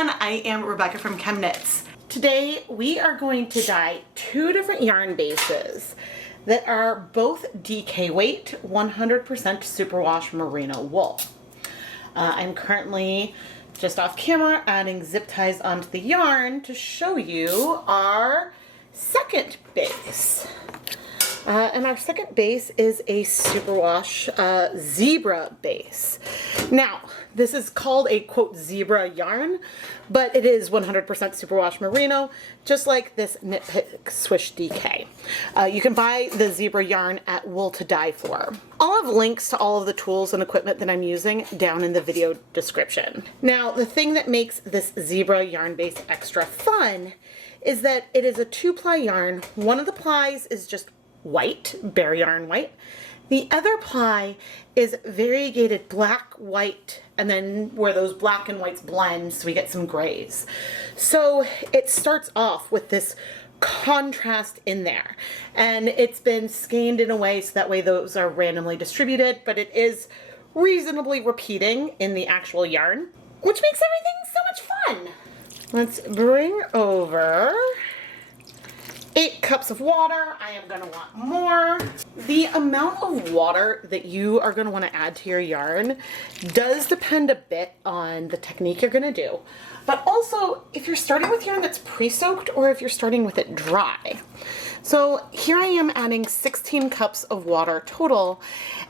everyone, I am Rebecca from ChemKnits. Today we are going to dye two different yarn bases that are both DK weight 100% superwash merino wool. I'm currently just off camera adding zip ties onto the yarn to show you our second base. And our second base is a superwash zebra base. Now, this is called a quote zebra yarn, but it is 100% superwash merino, just like this Knit Pick Swish DK. You can buy the zebra yarn at Wool to Dye For. I'll have links to all of the tools and equipment that I'm using down in the video description. Now, the thing that makes this zebra yarn base extra fun is that it is a 2-ply yarn. One of the plies is just white, bare yarn white. The other ply is variegated black, white, and then where those black and whites blend, so we get some grays. So it starts off with this contrast in there, and it's been skeined in a way so that way those are randomly distributed, but it is reasonably repeating in the actual yarn, which makes everything so much fun. Let's bring over 8 cups of water. I am going to want more. The amount of water that you are going to want to add to your yarn does depend a bit on the technique you're going to do, but also if you're starting with yarn that's pre-soaked or if you're starting with it dry. So here I am adding 16 cups of water total,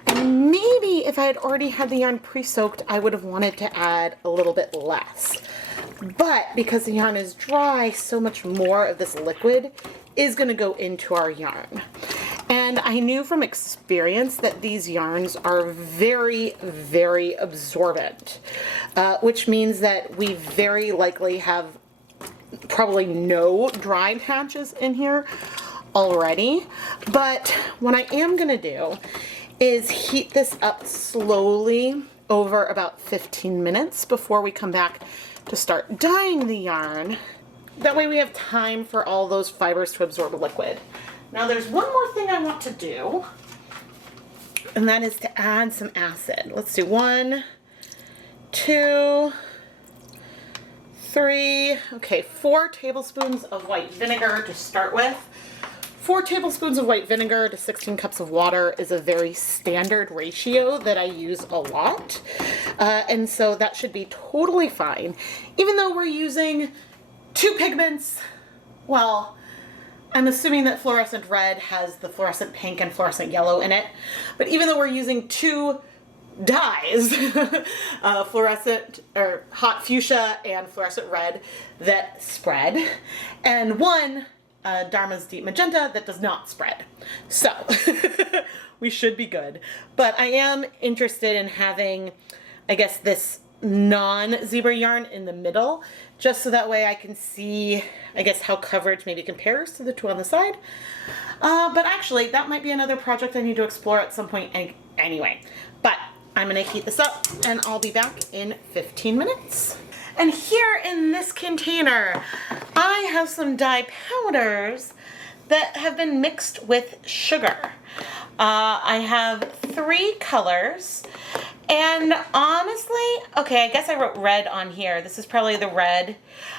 and maybe if I had already had the yarn pre-soaked, I would have wanted to add a little bit less. But because the yarn is dry, so much more of this liquid is going to go into our yarn. And I knew from experience that these yarns are very, very absorbent, which means that we very likely have probably no dry patches in here already. But what I am going to do is heat this up slowly over about 15 minutes before we come back to start dyeing the yarn. That way we have time for all those fibers to absorb liquid. Now there's one more thing I want to do, and that is to add some acid. Let's do 1, 2, 3, okay, 4 tablespoons of white vinegar to start with. 4 tablespoons of white vinegar to 16 cups of water is a very standard ratio that I use a lot. And so that should be totally fine. Even though we're using 2 pigments, well, I'm assuming that fluorescent red has the fluorescent pink and fluorescent yellow in it. But even though we're using 2 dyes, fluorescent or hot fuchsia and fluorescent red that spread, and 1 Dharma's deep magenta that does not spread. So we should be good. But I am interested in having, I guess, this non-zebra yarn in the middle, just so that way I can see, I guess, how coverage maybe compares to the 2 on the side. But actually, that might be another project I need to explore at some point anyway. But I'm going to heat this up, and I'll be back in 15 minutes. And here in this container, I have some dye powders that have been mixed with sugar. I have 3 colors, and honestly, okay, I guess I wrote red on here. This is probably the red.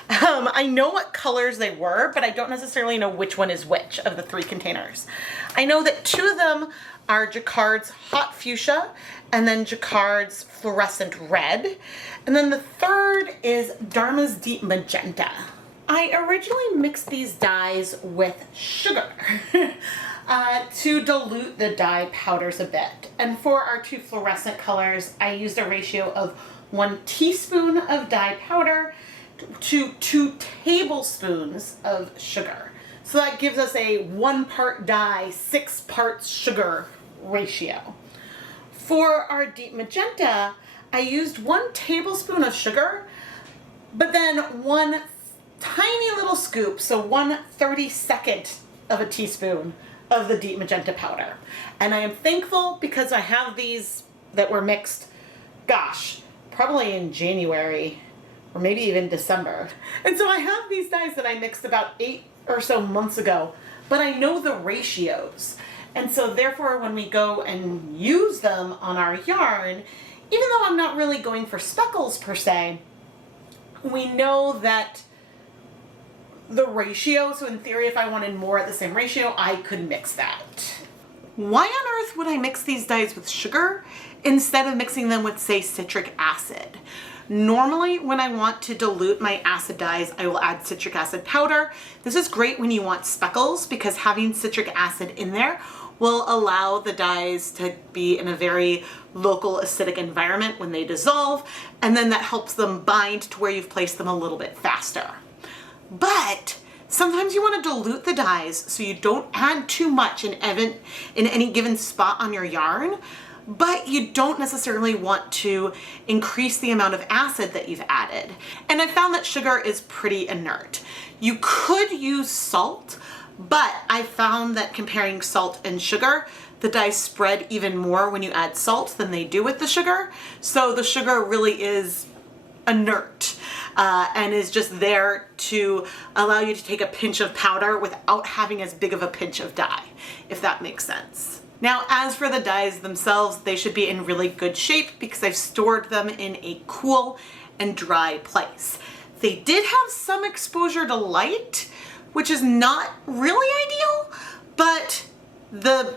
I know what colors they were, but I don't necessarily know which one is which of the 3 containers. I know that 2 of them are Jacquard's hot fuchsia, and then Jacquard's fluorescent red, and then the 3rd is Dharma's deep magenta. I originally mixed these dyes with sugar to dilute the dye powders a bit. And for our 2 fluorescent colors, I used a ratio of 1 teaspoon of dye powder to 2 tablespoons of sugar. So that gives us a 1 part dye, 6 parts sugar ratio. For our deep magenta, I used 1 tablespoon of sugar, but then 1 tiny little scoop, so 1/32 of a teaspoon of the deep magenta powder. And I am thankful because I have these that were mixed, gosh, probably in January or maybe even December. And so I have these dyes that I mixed about 8 or so months ago, but I know the ratios. And so therefore when we go and use them on our yarn, even though I'm not really going for speckles per se, we know that the ratio, so in theory if I wanted more at the same ratio, I could mix that. Why on earth would I mix these dyes with sugar instead of mixing them with, say, citric acid? Normally when I want to dilute my acid dyes, I will add citric acid powder. This is great when you want speckles because having citric acid in there will allow the dyes to be in a very local acidic environment when they dissolve, and then that helps them bind to where you've placed them a little bit faster. But sometimes you want to dilute the dyes so you don't add too much in any given spot on your yarn, but you don't necessarily want to increase the amount of acid that you've added. And I found that sugar is pretty inert. You could use salt, but I found that comparing salt and sugar, the dyes spread even more when you add salt than they do with the sugar. So the sugar really is inert and is just there to allow you to take a pinch of powder without having as big of a pinch of dye, if that makes sense. Now, as for the dyes themselves, they should be in really good shape because I've stored them in a cool and dry place. They did have some exposure to light, which is not really ideal, but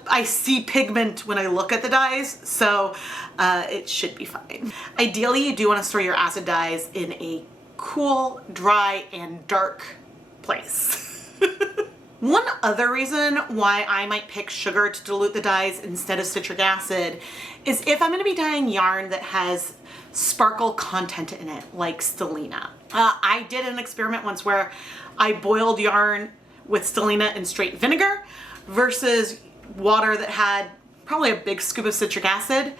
I see pigment when I look at the dyes, so it should be fine. Ideally, you do want to store your acid dyes in a cool, dry, and dark place. One other reason why I might pick sugar to dilute the dyes instead of citric acid is if I'm going to be dyeing yarn that has sparkle content in it, like stellina. I did an experiment once where I boiled yarn with stellina and straight vinegar versus water that had probably a big scoop of citric acid.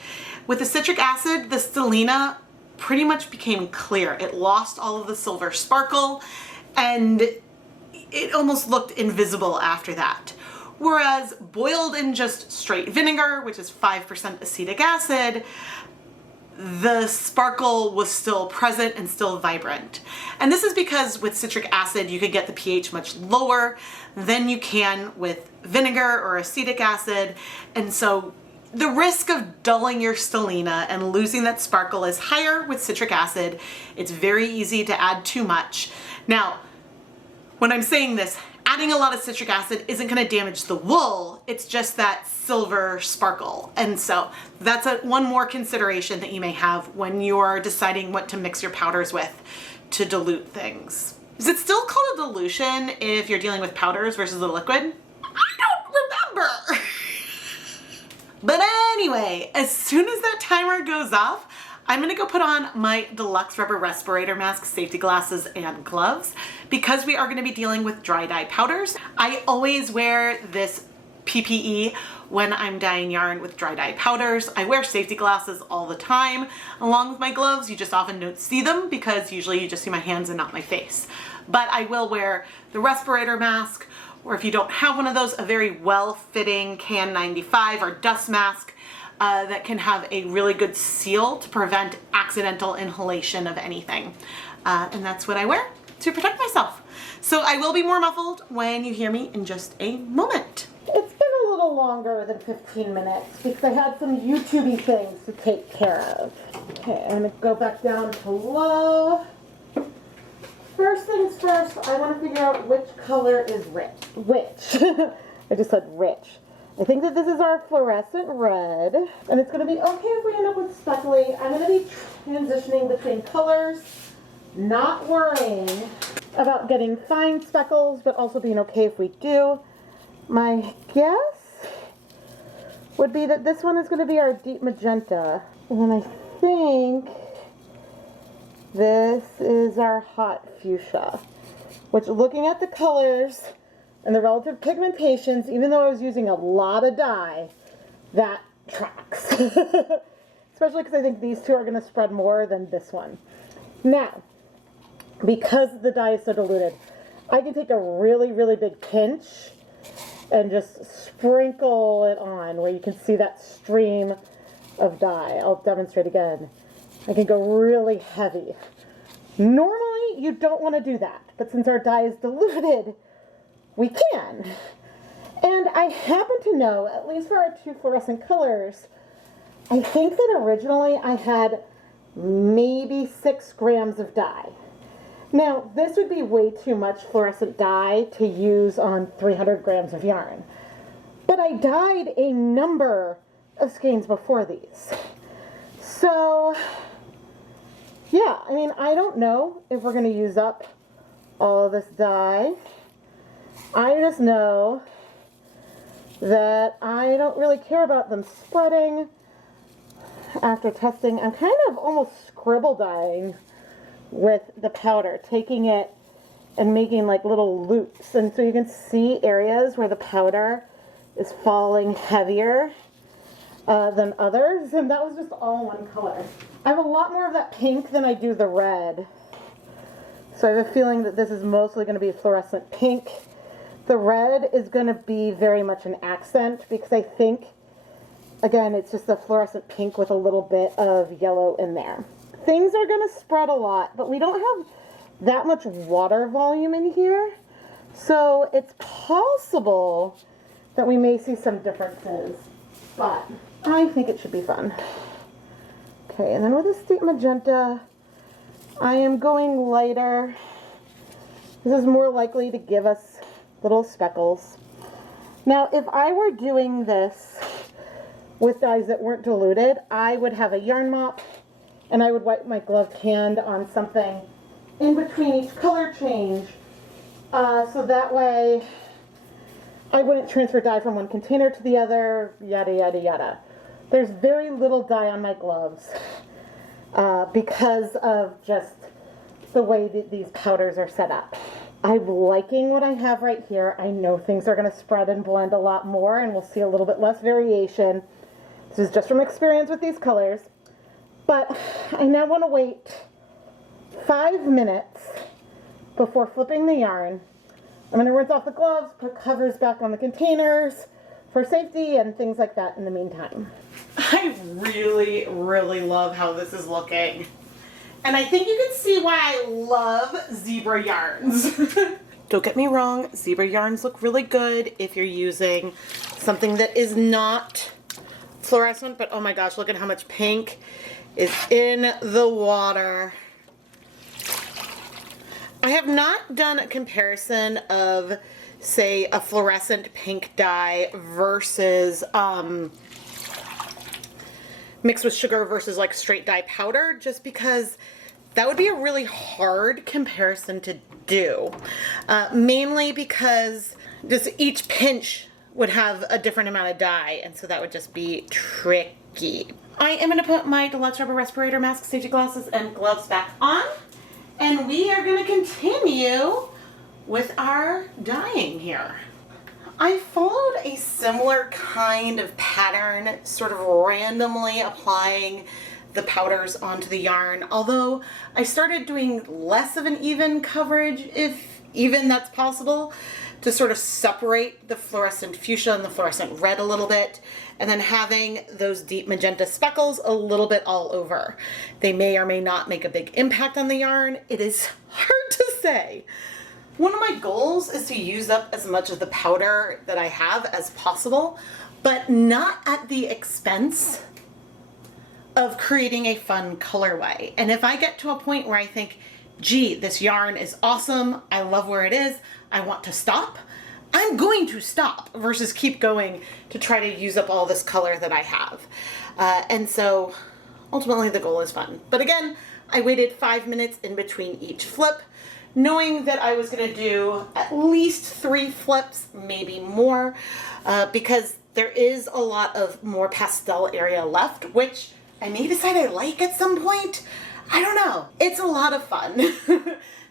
With the citric acid, the stellina pretty much became clear. It lost all of the silver sparkle and it almost looked invisible after that. Whereas boiled in just straight vinegar, which is 5% acetic acid, the sparkle was still present and still vibrant. And this is because with citric acid, you could get the pH much lower than you can with vinegar or acetic acid. And so the risk of dulling your stellina and losing that sparkle is higher with citric acid. It's very easy to add too much. Now, when I'm saying this, adding a lot of citric acid isn't going to damage the wool, it's just that silver sparkle. And so that's one more consideration that you may have when you're deciding what to mix your powders with to dilute things. Is it still called a dilution if you're dealing with powders versus a liquid? I don't remember. But anyway, as soon as that timer goes off, I'm gonna go put on my deluxe rubber respirator mask, safety glasses, and gloves because we are gonna be dealing with dry dye powders. I always wear this PPE when I'm dyeing yarn with dry dye powders. I wear safety glasses all the time along with my gloves. You just often don't see them because usually you just see my hands and not my face. But I will wear the respirator mask, or if you don't have one of those, a very well-fitting KN95 or dust mask that can have a really good seal to prevent accidental inhalation of anything. And that's what I wear to protect myself. So I will be more muffled when you hear me in just a moment. It's been a little longer than 15 minutes because I had some YouTubey things to take care of. Okay, I'm gonna go back down to low. First things first, I want to figure out which color is which. I just said rich. I think that this is our fluorescent red, and it's going to be okay if we end up with speckling. I'm going to be transitioning between colors, not worrying about getting fine speckles, but also being okay if we do. My guess would be that this one is going to be our deep magenta, and then I think this is our hot fuchsia, which, looking at the colors and the relative pigmentations, even though I was using a lot of dye, that tracks. Especially because I think these two are going to spread more than this one. Now, because the dye is so diluted, I can take a really, really big pinch and just sprinkle it on where you can see that stream of dye. I'll demonstrate again. I can go really heavy. Normally, you don't want to do that, but since our dye is diluted, we can. And I happen to know, at least for our two fluorescent colors, I think that originally I had maybe 6 grams of dye. Now, this would be way too much fluorescent dye to use on 300 grams of yarn. But I dyed a number of skeins before these. So, yeah, I mean, I don't know if we're going to use up all of this dye. I just know that I don't really care about them spreading after testing. I'm kind of almost scribble dyeing with the powder, taking it and making like little loops. And so you can see areas where the powder is falling heavier than others. And that was just all one color. I have a lot more of that pink than I do the red. So I have a feeling that this is mostly going to be fluorescent pink. The red is going to be very much an accent because I think, again, it's just a fluorescent pink with a little bit of yellow in there. Things are going to spread a lot, but we don't have that much water volume in here. So it's possible that we may see some differences, but I think it should be fun. Okay, and then with this deep magenta, I am going lighter. This is more likely to give us little speckles. Now, if I were doing this with dyes that weren't diluted, I would have a yarn mop and I would wipe my gloved hand on something in between each color change, so that way I wouldn't transfer dye from one container to the other, yada, yada, yada. There's very little dye on my gloves because of just the way that these powders are set up. I'm liking what I have right here. I know things are going to spread and blend a lot more and we'll see a little bit less variation. This is just from experience with these colors. But I now want to wait 5 minutes before flipping the yarn. I'm going to rinse off the gloves, put covers back on the containers for safety and things like that in the meantime. I really, really love how this is looking. And I think you can see why I love zebra yarns. Don't get me wrong, zebra yarns look really good if you're using something that is not fluorescent, but oh my gosh, look at how much pink is in the water. I have not done a comparison of, say, a fluorescent pink dye versus mixed with sugar versus like straight dye powder, just because that would be a really hard comparison to do. Mainly because just each pinch would have a different amount of dye, and so that would just be tricky. I am going to put my deluxe rubber respirator mask, safety glasses, and gloves back on, and we are going to continue with our dyeing here. I followed a similar kind of pattern, sort of randomly applying the powders onto the yarn, although I started doing less of an even coverage, if even that's possible, to sort of separate the fluorescent fuchsia and the fluorescent red a little bit, and then having those deep magenta speckles a little bit all over. They may or may not make a big impact on the yarn. It is hard to say. One of my goals is to use up as much of the powder that I have as possible, but not at the expense of creating a fun colorway. And if I get to a point where I think, gee, this yarn is awesome, I love where it is, I want to stop, I'm going to stop versus keep going to try to use up all this color that I have. And so ultimately the goal is fun. But again, I waited 5 minutes in between each flip, knowing that I was going to do at least 3 flips, maybe more, because there is a lot of more pastel area left, which I may decide I like at some point. I don't know. It's a lot of fun.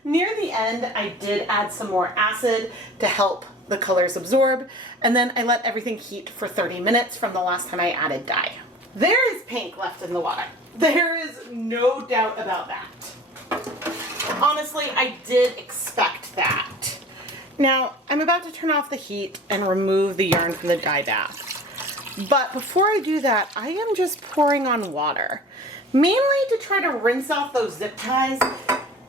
Near the end, I did add some more acid to help the colors absorb, and then I let everything heat for 30 minutes from the last time I added dye. There is pink left in the water. There is no doubt about that. Honestly, I did expect that. Now, I'm about to turn off the heat and remove the yarn from the dye bath. But before I do that, I am just pouring on water, mainly to try to rinse off those zip ties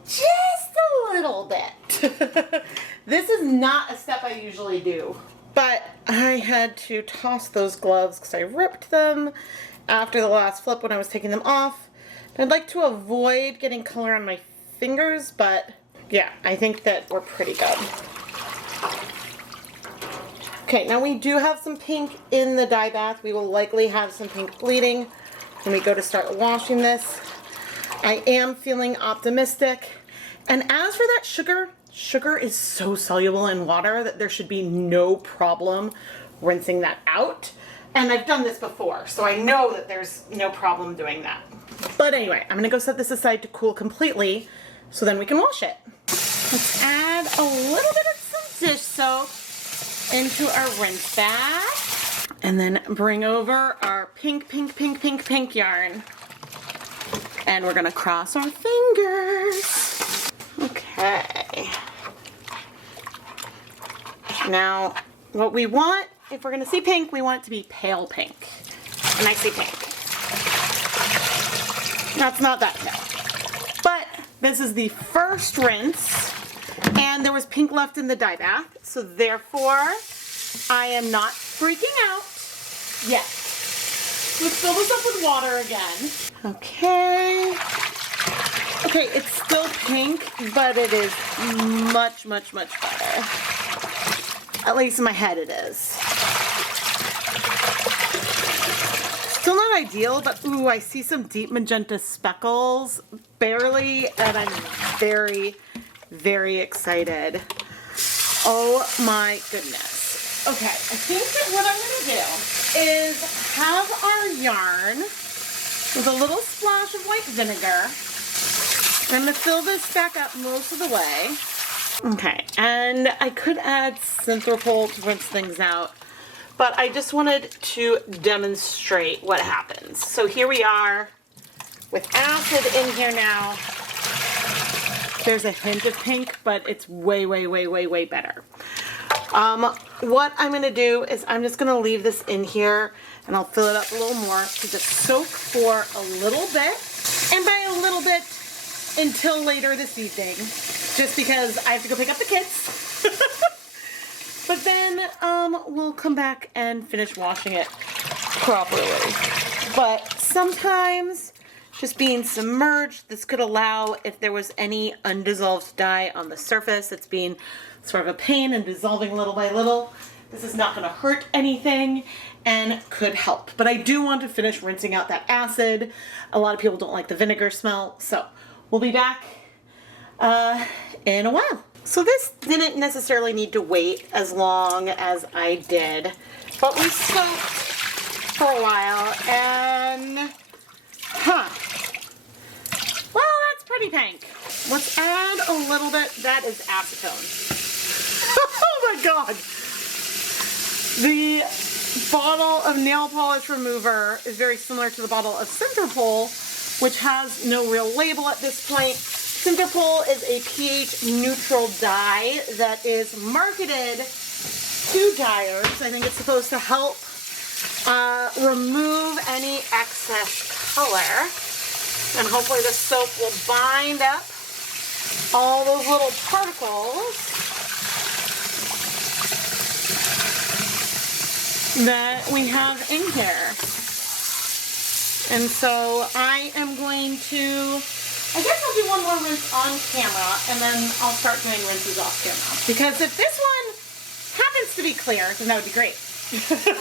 just a little bit. This is not a step I usually do, but I had to toss those gloves because I ripped them after the last flip when I was taking them off. I'd like to avoid getting color on my fingers, but Yeah, I think that we're pretty good. Okay, now we do have some pink in the dye bath. We will likely have some pink bleeding when we go to start washing this. I am feeling optimistic. And as for that sugar is so soluble in water that there should be no problem rinsing that out. And I've done this before, so I know that there's no problem doing that. But anyway, I'm gonna go set this aside to cool completely so then we can wash it. Let's add a little bit of some dish soap into our rinse bath. And then bring over our pink yarn. And we're gonna cross our fingers. Okay. Now, what we want, if we're gonna see pink, we want it to be pale pink. And I see pink. That's not that pale. But this is the first rinse, and there was pink left in the dye bath, so therefore, I am not freaking out yet. Let's fill this up with water again. Okay. Okay, it's still pink, but it is much better. At least in my head it is. Still not ideal, but ooh, I see some deep magenta speckles, barely, and I'm very excited. Oh my goodness. Okay, I think that what I'm gonna do is have our yarn with a little splash of white vinegar. I'm gonna fill this back up most of the way. Okay, and I could add synthrapol to rinse things out, but I just wanted to demonstrate what happens. So here we are with acid in here now. There's a hint of pink, but it's way better. What I'm gonna do is I'm just gonna leave this in here and I'll fill it up a little more to just soak for a little bit. And by a little bit, until later this evening, just because I have to go pick up the kids. But then we'll come back and finish washing it properly. But sometimes just being submerged, this could allow, if there was any undissolved dye on the surface, it's being sort of a pain and dissolving little by little. This is not going to hurt anything and could help. But I do want to finish rinsing out that acid. A lot of people don't like the vinegar smell, so we'll be back in a while. So this didn't necessarily need to wait as long as I did, but we soaked for a while and, well, that's pretty pink. Let's add a little bit, that is acetone. Oh my God. The bottle of nail polish remover is very similar to the bottle of synthrapol, which has no real label at this point. Synthrapol is a pH neutral dye that is marketed to dyers. I think it's supposed to help remove any excess color. And hopefully the soap will bind up all those little particles that we have in here. And so I am going to, I guess I'll do one more rinse on camera and then I'll start doing rinses off camera. Because if this one happens to be clear, then that would be great.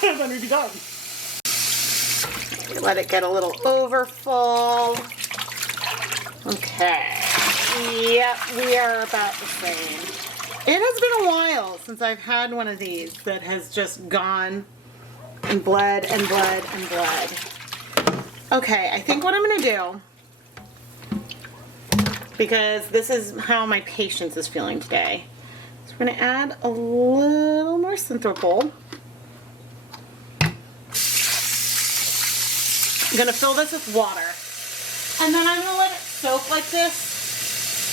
Then we'd be done. Let it get a little overfull. Okay. Yep, we are about the same. It has been a while since I've had one of these that has just gone and bled and bled and bled. Okay, I think what I'm gonna do, because this is how my patience is feeling today, so we're gonna add a little more synthrapol. I'm gonna fill this with water, and then I'm gonna let it soak like this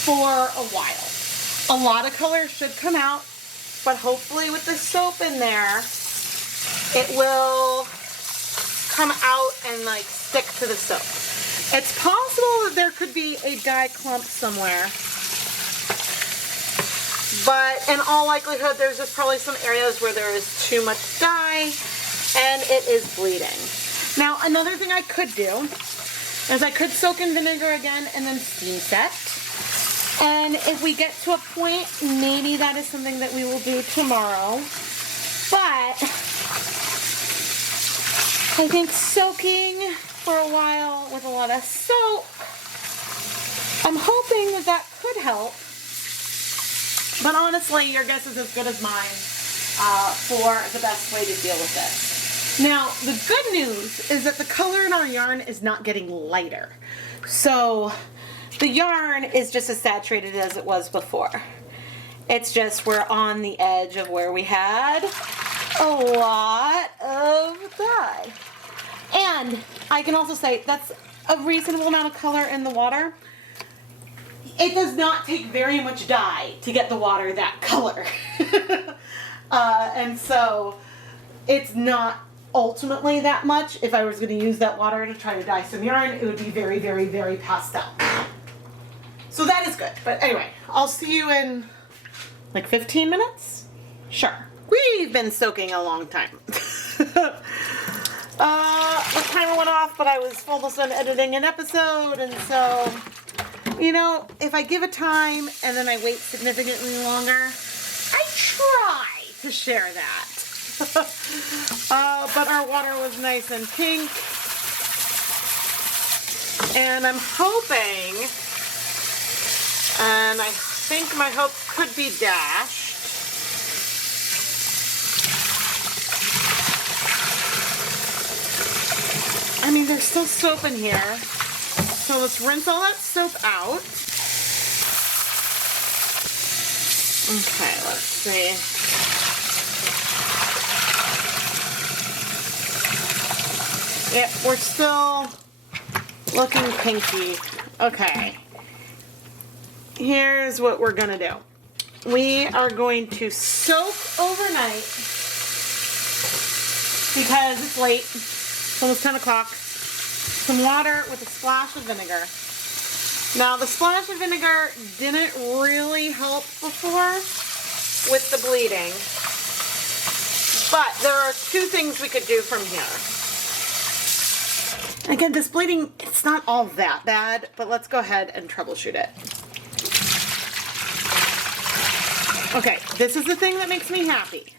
for a while. A lot of color should come out, but hopefully with the soap in there, it will come out and like stick to the soap. It's possible that there could be a dye clump somewhere, but in all likelihood, there's just probably some areas where there is too much dye and it is bleeding. Now, another thing I could do is I could soak in vinegar again and then steam set. And if we get to a point, maybe that is something that we will do tomorrow. But I think soaking for a while with a lot of soap, I'm hoping that that could help. But honestly, your guess is as good as mine for the best way to deal with this. Now, the good news is that the color in our yarn is not getting lighter. So the yarn is just as saturated as it was before. It's just we're on the edge of where we had a lot of dye. And I can also say that's a reasonable amount of color in the water. It does not take very much dye to get the water that color. And so it's not ultimately that much. If I was going to use that water to try to dye some yarn, it would be very, very, very pastel. So that is good. But anyway, I'll see you in like 15 minutes? Sure. We've been soaking a long time. The timer went off, but I was almost done editing an episode, and so, you know, if I give a time and then I wait significantly longer, I try to share that. But our water was nice and pink, and I'm hoping, and I think my hope could be dashed, I mean, there's still soap in here, so let's rinse all that soap out. Okay, let's see. Yep, we're still looking pinky. Okay. Here's what we're gonna do. We are going to soak overnight because it's late. It's almost 10 o'clock. Some water with a splash of vinegar. Now, the splash of vinegar didn't really help before with the bleeding, but there are two things we could do from here. Again, this bleeding, it's not all that bad, but let's go ahead and troubleshoot it. Okay, this is the thing that makes me happy.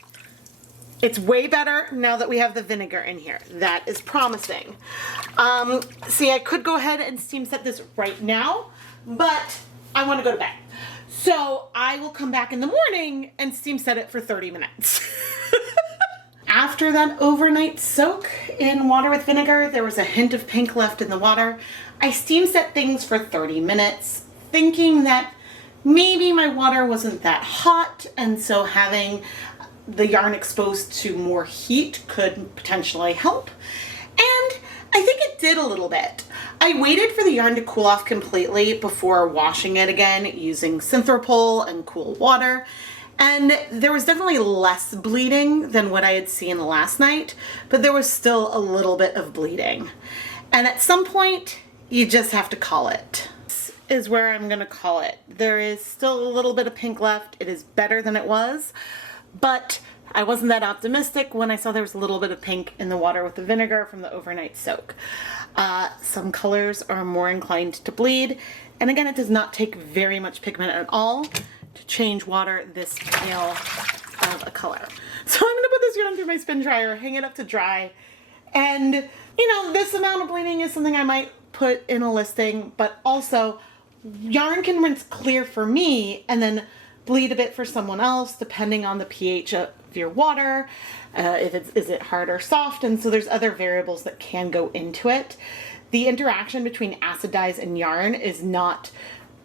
It's way better now that we have the vinegar in here. That is promising. See, I could go ahead and steam set this right now, but I want to go to bed. So I will come back in the morning and steam set it for 30 minutes. After that overnight soak in water with vinegar, there was a hint of pink left in the water. I steam set things for 30 minutes, thinking that maybe my water wasn't that hot, and so having the yarn exposed to more heat could potentially help. And I think it did a little bit. I waited for the yarn to cool off completely before washing it again using synthrapol and cool water. And there was definitely less bleeding than what I had seen last night, but there was still a little bit of bleeding. And at some point, you just have to call it. This is where I'm gonna call it. There is still a little bit of pink left. It is better than it was, but I wasn't that optimistic when I saw there was a little bit of pink in the water with the vinegar from the overnight soak. Some colors are more inclined to bleed, and again, it does not take very much pigment at all to change water this pale of a color. So I'm gonna put this yarn through my spin dryer, hang it up to dry, and you know, this amount of bleeding is something I might put in a listing, but also yarn can rinse clear for me and then bleed a bit for someone else depending on the pH of your water, is it hard or soft, and so there's other variables that can go into it. The interaction between acid dyes and yarn is not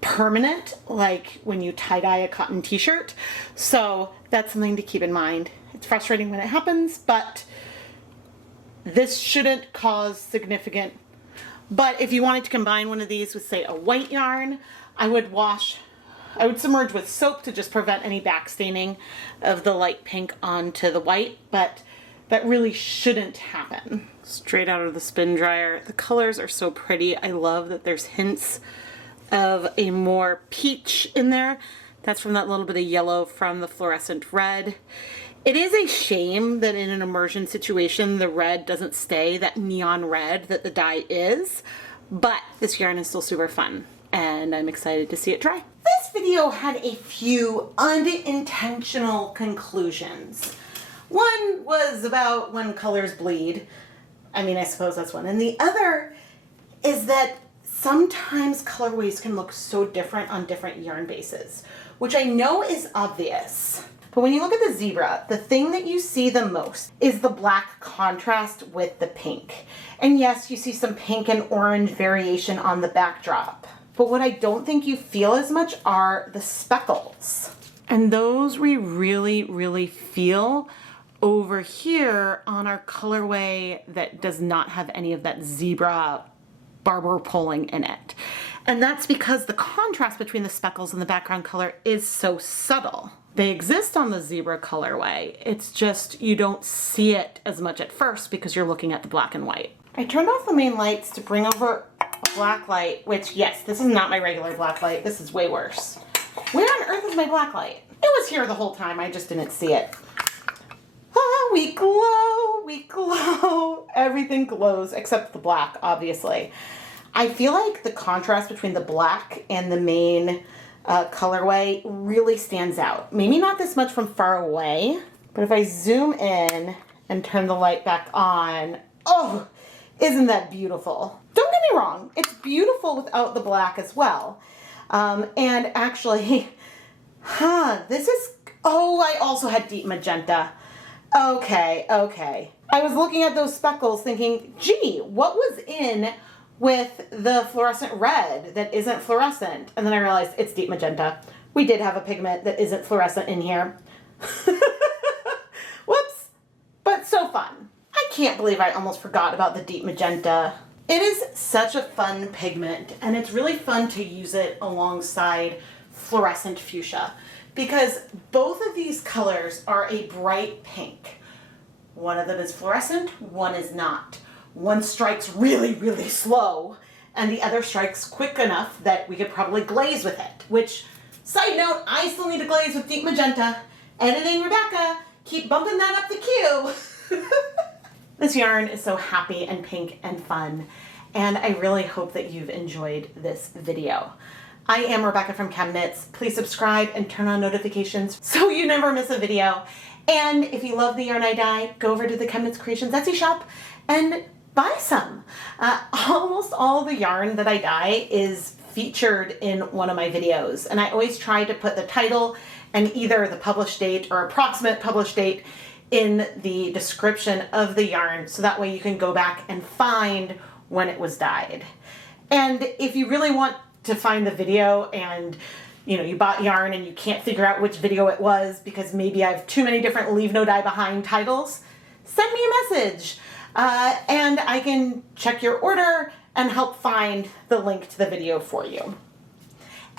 permanent like when you tie-dye a cotton t-shirt, so that's something to keep in mind. It's frustrating when it happens, but this shouldn't cause significant. But if you wanted to combine one of these with, say, a white yarn, I would submerge with soap to just prevent any back staining of the light pink onto the white, but that really shouldn't happen. Straight out of the spin dryer. The colors are so pretty. I love that there's hints of a more peach in there. That's from that little bit of yellow from the fluorescent red. It is a shame that in an immersion situation the red doesn't stay that neon red that the dye is, but this yarn is still super fun and I'm excited to see it dry. This video had a few unintentional conclusions. One was about when colors bleed. I mean, I suppose that's one. And the other is that sometimes colorways can look so different on different yarn bases, which I know is obvious. But when you look at the zebra, the thing that you see the most is the black contrast with the pink. And yes, you see some pink and orange variation on the backdrop. But what I don't think you feel as much are the speckles. And those we really, really feel over here on our colorway that does not have any of that zebra barber poling in it. And that's because the contrast between the speckles and the background color is so subtle. They exist on the zebra colorway. It's just you don't see it as much at first because you're looking at the black and white. I turned off the main lights to bring over a black light, which yes, this is not my regular black light. This is way worse. Where on earth is my black light? It was here the whole time. I just didn't see it. Ah, we glow, we glow. Everything glows except the black, obviously. I feel like the contrast between the black and the main colorway really stands out. Maybe not this much from far away, but if I zoom in and turn the light back on, oh, isn't that beautiful? Don't get me wrong, it's beautiful without the black as well. And actually, this is, oh, I also had deep magenta. Okay. I was looking at those speckles thinking, gee, what was in with the fluorescent red that isn't fluorescent? And then I realized it's deep magenta. We did have a pigment that isn't fluorescent in here. Whoops, but so fun. I can't believe I almost forgot about the deep magenta. It is such a fun pigment, and it's really fun to use it alongside fluorescent fuchsia because both of these colors are a bright pink. One of them is fluorescent, one is not. One strikes really, really slow, and the other strikes quick enough that we could probably glaze with it, which, side note, I still need to glaze with deep magenta. Editing Rebecca, keep bumping that up the queue. This yarn is so happy and pink and fun, and I really hope that you've enjoyed this video. I am Rebecca from ChemKnits. Please subscribe and turn on notifications so you never miss a video. And if you love the yarn I dye, go over to the ChemKnits Creations Etsy shop and buy some. Almost all the yarn that I dye is featured in one of my videos, and I always try to put the title and either the published date or approximate published date in the description of the yarn, so that way you can go back and find when it was dyed. And if you really want to find the video and you bought yarn and you can't figure out which video it was because maybe I have too many different leave no dye behind titles, send me a message. And I can check your order and help find the link to the video for you.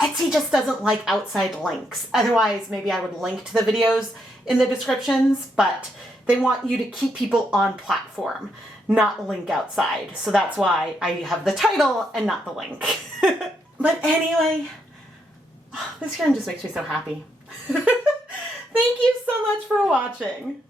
Etsy just doesn't like outside links. Otherwise, maybe I would link to the videos in the descriptions, but they want you to keep people on platform, not link outside. So that's why I have the title and not the link. But anyway, this yarn just makes me so happy. Thank you so much for watching.